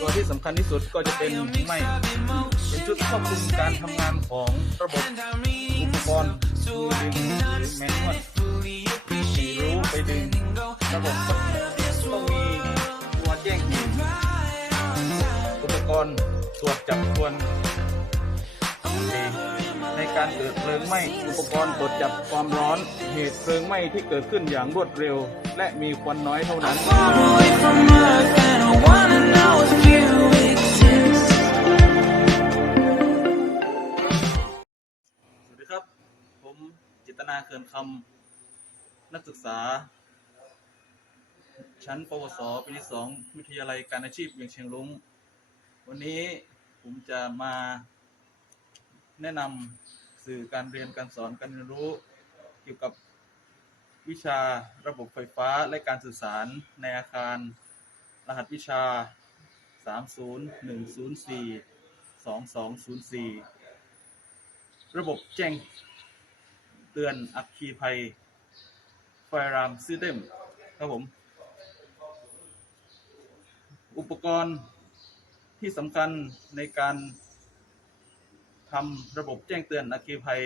ตัวที่สำคัญที่สุดก็จะเป็นไม่เป็นชุดควบคุมการทำงานของระบบอุปกรณ์มือดึงหรือแมนนวลที่รู้ไปดึงระบบต้องมีตัวแจ้งเหตุอุปกรณ์ตรวจจับควน ในการเกิดเพลิงไหม้อุปกรณ์ตรวจจับความร้อน เหตุเพลิงไหม้ที่เกิดขึ้นอย่างรวดเร็ว และมีควันน้อยเท่านั้นสวัสดีครับ ผมจิตนาเคือนคำนักศึกษา ชั้นปวสปีที่สองวิทยาลัยการอาชีพเวียงเชียงรุ้งวันนี้ผมจะมา แนะนำสื่อการเรียนการสอนการเรียนรู้ เกี่ยวกับวิชาระบบไฟฟ้าและการสื่อสารในอาคาร รหัสวิชา 301042204 ระบบแจ้งเตือนอัคคีภัย ไฟรามซิเต็มครับผม อุปกรณ์ที่สำคัญในการ ทำระบบแจ้งเตือนอัคคีภัย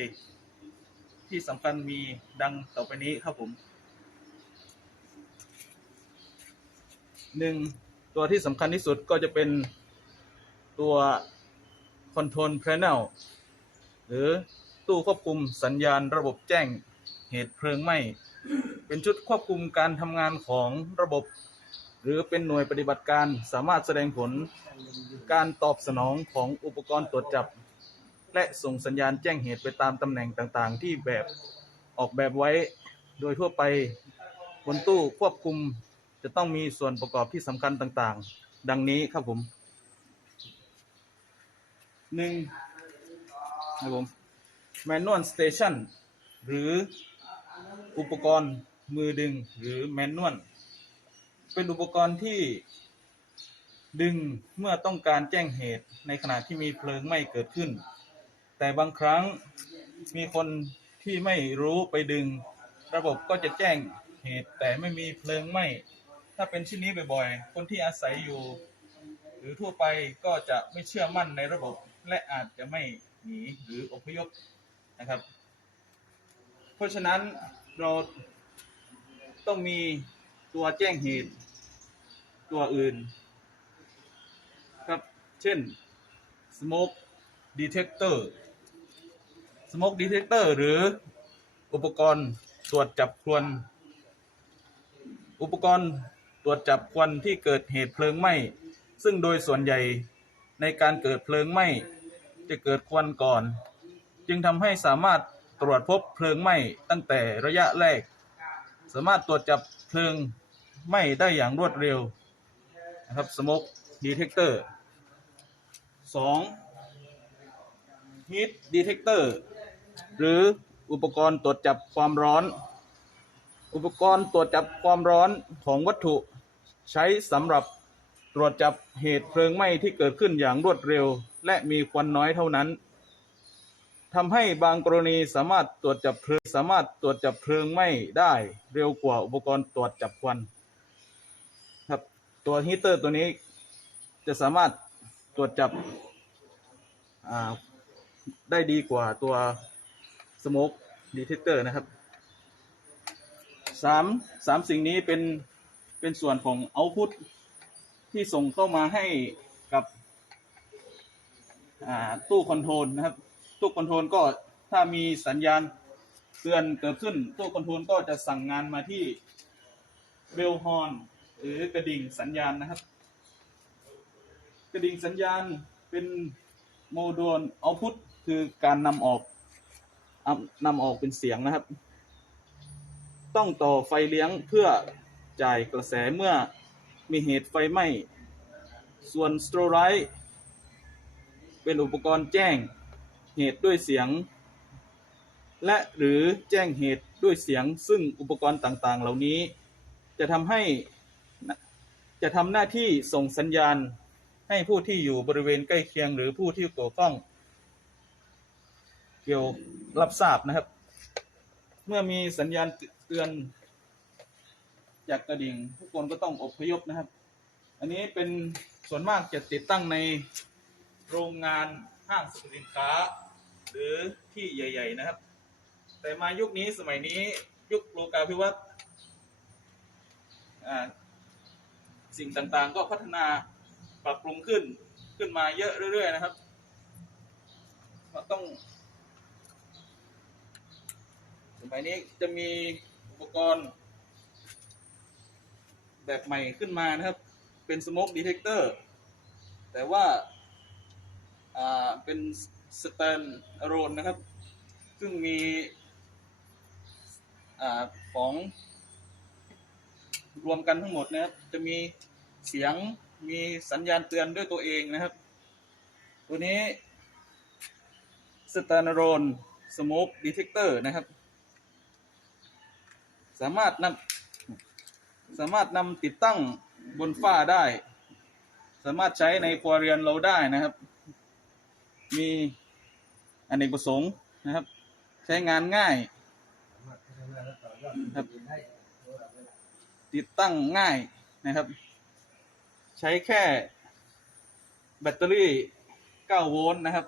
ที่สำคัญมีดังต่อไปนี้ครับผมหนึ่งตัวที่สำคัญที่สุดก็จะเป็นตัว Control Panel หรือตู้ควบคุมสัญญาณระบบแจ้งเหตุเพลิงไหม้ เป็นชุดควบคุมการทำงานของระบบ หรือเป็นหน่วยปฏิบัติการสามารถแสดงผลการตอบสนองของอุปกรณ์ตรวจจับ และส่งสัญญาณแจ้งเหตุไปตามตำแหน่งต่างๆ ที่แบบออกแบบไว้ โดยทั่วไปบนตู้ควบคุมจะต้องมีส่วนประกอบที่สำคัญต่างๆ ดังนี้ครับผมหนึ่งนะครับผม Manual Station หรืออุปกรณ์มือดึงหรือ Manual เป็นอุปกรณ์ที่ดึงเมื่อต้องการแจ้งเหตุในขณะที่มีเพลิงไหม้เกิดขึ้น แต่บางครั้งมีคนที่ไม่รู้ไปดึง ระบบก็จะแจ้งเหตุแต่ไม่มีเพลิงไหม้ถ้าเป็นเช่นนี้บ่อยๆ คนที่อาศัยอยู่ หรือทั่วไปก็จะไม่เชื่อมั่นในระบบ และอาจจะไม่หนีหรืออพยพนะครับ เพราะฉะนั้นเราต้องมีตัวแจ้งเหตุตัวอื่น ครับ เช่น smoke detector smoke detector หรืออุปกรณ์ตรวจจับควันอุปกรณ์ตรวจจับควันที่เกิดเหตุเพลิงไหม้ ซึ่งโดยส่วนใหญ่ในการเกิดเพลิงไหม้จะเกิดควันก่อน จึงทำให้สามารถตรวจพบเพลิงไหม้ตั้งแต่ระยะแรก สามารถตรวจจับเพลิงไหม้ได้อย่างรวดเร็วนะครับ smoke detector 2 heat detector หรืออุปกรณ์ตรวจจับความร้อน อุปกรณ์ตรวจจับความร้อนของวัตถุ ใช้สำหรับตรวจจับเหตุเพลิงไหม้ที่เกิดขึ้นอย่างรวดเร็ว และมีควันน้อยเท่านั้นทำให้บางกรณีสามารถตรวจจับเพลิงสามารถตรวจจับเพลิงไหม้ได้เร็วกว่าอุปกรณ์ตรวจจับควันครับตัวฮีเตอร์ตัวนี้จะสามารถตรวจจับได้ดีกว่าตัว สโมกดีเทคเตอร์นะครับสามสามสิ่งนี้เป็นเป็นส่วนของเอาพุตที่ส่งเข้ามาให้กับตู้คอนโทรลนะครับ ตู้คอนโทรลก็ถ้ามีสัญญาณเตือนเกิดขึ้น ตู้คอนโทรลก็จะสั่งงานมาที่เบลฮอนหรือกระดิ่งสัญญาณนะครับ กระดิ่งสัญญาณเป็นโมดูลเอาพุตคือการนำออก นำออกเป็นเสียงนะครับ ต้องต่อไฟเลี้ยงเพื่อจ่ายกระแสเมื่อมีเหตุไฟไหม้ ส่วนสโตรไลท์เป็นอุปกรณ์แจ้งเหตุด้วยเสียง และหรือแจ้งเหตุด้วยเสียง ซึ่งอุปกรณ์ต่างๆ เหล่านี้ จะทำให้จะทำหน้าที่ส่งสัญญาณให้ผู้ที่อยู่บริเวณใกล้เคียงหรือผู้ที่เกี่ยวข้อง เกี่ยวรับทราบนะครับ เมื่อมีสัญญาณเตือน จากกระดิ่ง ทุกคนก็ต้องอบพยพนะครับ อันนี้เป็นส่วนมากจะติดตั้งในโรงงานห้างสรรพสินค้า หรือที่ใหญ่ ๆ นะครับ แต่มายุคนี้สมัยนี้ยุคโลกาภิวัตน์สิ่งต่างๆ ก็พัฒนาปรับปรุงขึ้นขึ้นมาเยอะเรื่อย ๆ นะครับ ต้อง สมัยนี้จะมีอุปกรณ์แบบใหม่ขึ้นมานะครับ เป็น smoke detector แต่ว่าเป็นสแตนโรนนะครับ ซึ่งมีอของรวมกันทั้งหมดนะครับ จะมีเสียงมีสัญญาณเตือนด้วยตัวเองนะครับ ตัวนี้สแตนโรน smoke detector นะครับ สามารถนำสามารถนำติดตั้งบนฝ้าได้ สามารถใช้ในครัวเรือนเราได้นะครับ มีอเนกประสงค์นะครับ ใช้งานง่ายครับติดตั้งง่ายนะครับ ใช้แค่แบตเตอรี่ 9 โวลต์นะครับ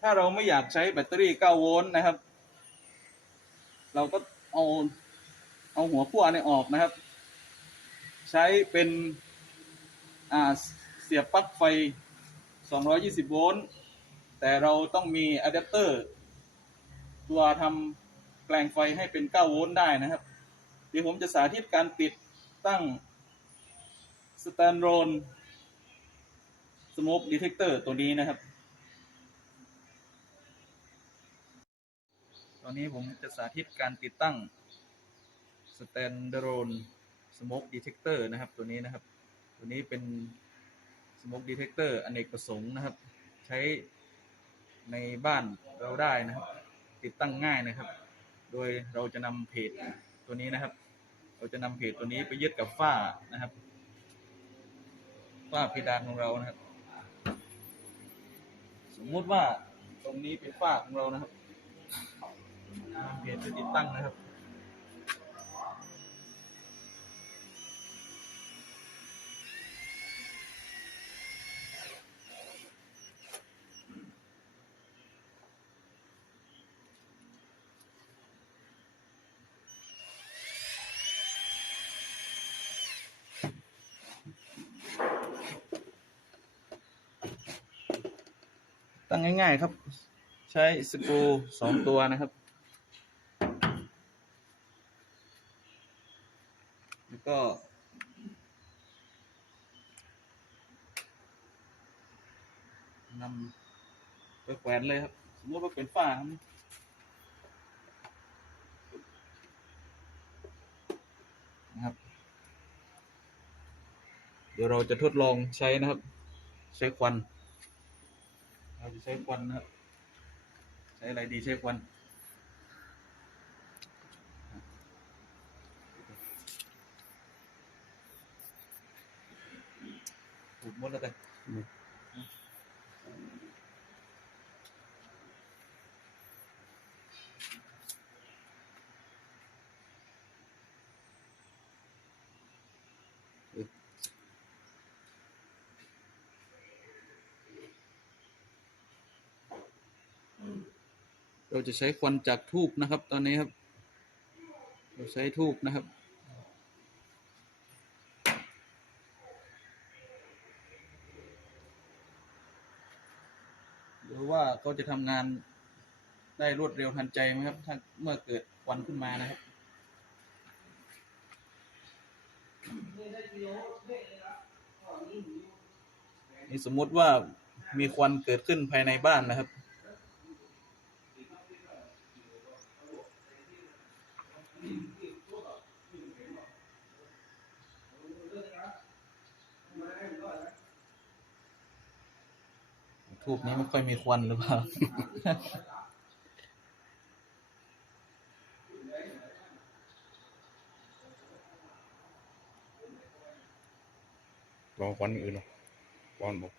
ถ้าเราไม่อยากใช้แบตเตอรี่ 9 โวลต์นะครับ เราก็ เอาเอาหัวขั้วเนี่ยออกนะครับ ใช้เป็นอ่าเสียบปลั๊กไฟ 220 โวลต์แต่เราต้องมีอะแดปเตอร์ตัวทำแปลงไฟให้เป็น 9 โวลต์ได้นะครับ เดี๋ยวผมจะสาธิตการติดตั้งสแตนโรนสโมกดีเทคเตอร์ตัวนี้นะครับ ตอนนี้ผมจะสาธิตการติดตั้ง Standalone Smoke Detector นะครับ ตัวนี้นะครับ ตัวนี้เป็น Smoke Detector อเนกประสงค์นะครับ ใช้ในบ้านเราได้นะครับ ติดตั้งง่ายนะครับ โดยเราจะนำเพจตัวนี้นะครับ เราจะนำเพจตัวนี้ไปยึดกับฝ้านะครับฝ้าเพดานของเรานะครับ สมมุติว่าตรงนี้เป็นฝ้าของเรานะครับ ไปติดตั้งนะครับตั้งง่ายๆครับ ใช้สกรูสองตัวนะครับ แล้วก็นำไป แขวนเลยครับ สมมติว่าเป็นฝ้าครับนะครับ เดี๋ยวเราจะทดลองใช้นะครับ ใช้ควัน เราจะใช้ควันนะครับ ใช้อะไรดีใช้ควันหมดแล้วแต่ เราจะใช้ควันจากทูบนะครับ ตอนนี้ครับ เราใช้ทูบนะครับ หรือว่าเขาจะทำงานได้รวดเร็วทันใจไหมครับ ถ้าเมื่อเกิดควันขึ้นมานะครับนี่สมมติว่ามีควันเกิดขึ้นภายในบ้านนะครับ ทูบนี้ไม่ค่อยมีควันหรือเปล่า ลองควันอื่นเนาะควันบอก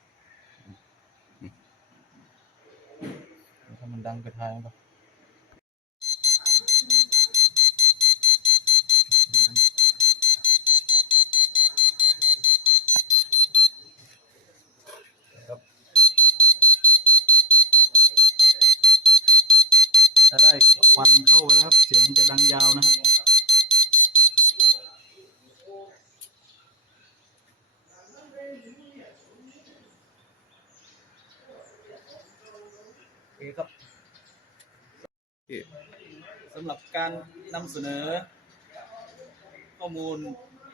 ถ้ามันดังไปทายมั้ ยได้ควันเข้าไปแล้วครับ เสียงจะดังยาวนะครับ โอเคครับโอเคสำหรับการนำเสนอ ข้อมูล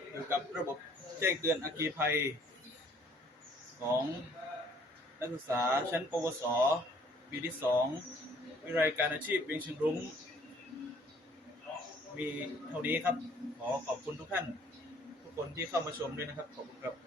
เกี่ยวกับระบบแจ้งเตือนอัคคีภัย ของนักศึกษาชั้นปวส ปีที่2 วิทยายการอาชีพเวียงเชียงรุ้งมีเท่านี้ครับ ขอขอบคุณทุกท่าน ทุกคนที่เข้ามาชมด้วยนะครับ ขอบคุณครับ